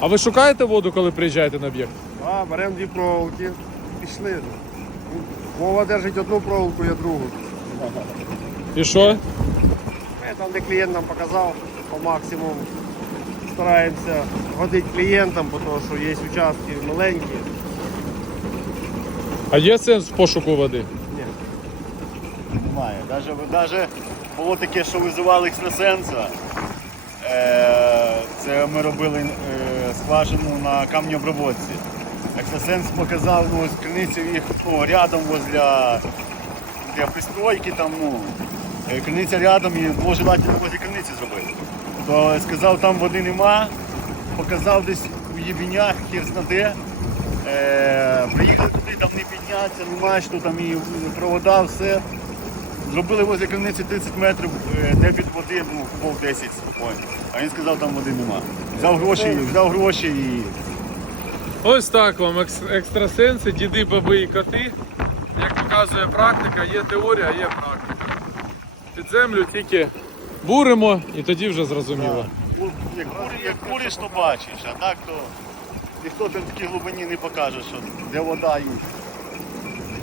А ви шукаєте воду, коли приїжджаєте на об'єкт? А, беремо дві проволоки. Пішли. Вова держить одну проволоку, я другу. І що? Ми там, де клієнт нам показав, по максимуму стараємося годити клієнтам, бо тому що є участки маленькі. А є сенс в пошуку води? Ні. Немає. Даже, даже було таке, що визивали екстрасенса. Е, це ми робили е, скважину на камнеобробці. Екстрасенс показав ну, криницю їх ну, рядом возле для пристройки, там, ну, е, криниця рядом і було желательно возле криниці зробити. То сказав, там води нема, показав десь у Єбінях, знаде. Е, приїхали туди, там не підняться, нема що там і провода, все. Зробили возле криниці 30 метрів, де під води, ну, пол 10 спокійно. А він сказав, там води нема. Взяв гроші, взяв гроші і Ось так вам екстрасенси, діди, баби і коти. Як показує практика, є теорія, є практика. Під землю тільки буримо і тоді вже зрозуміло. Як, курі, як куриш, то бачиш, а так то ніхто там в такій глибині не покаже, що де вода і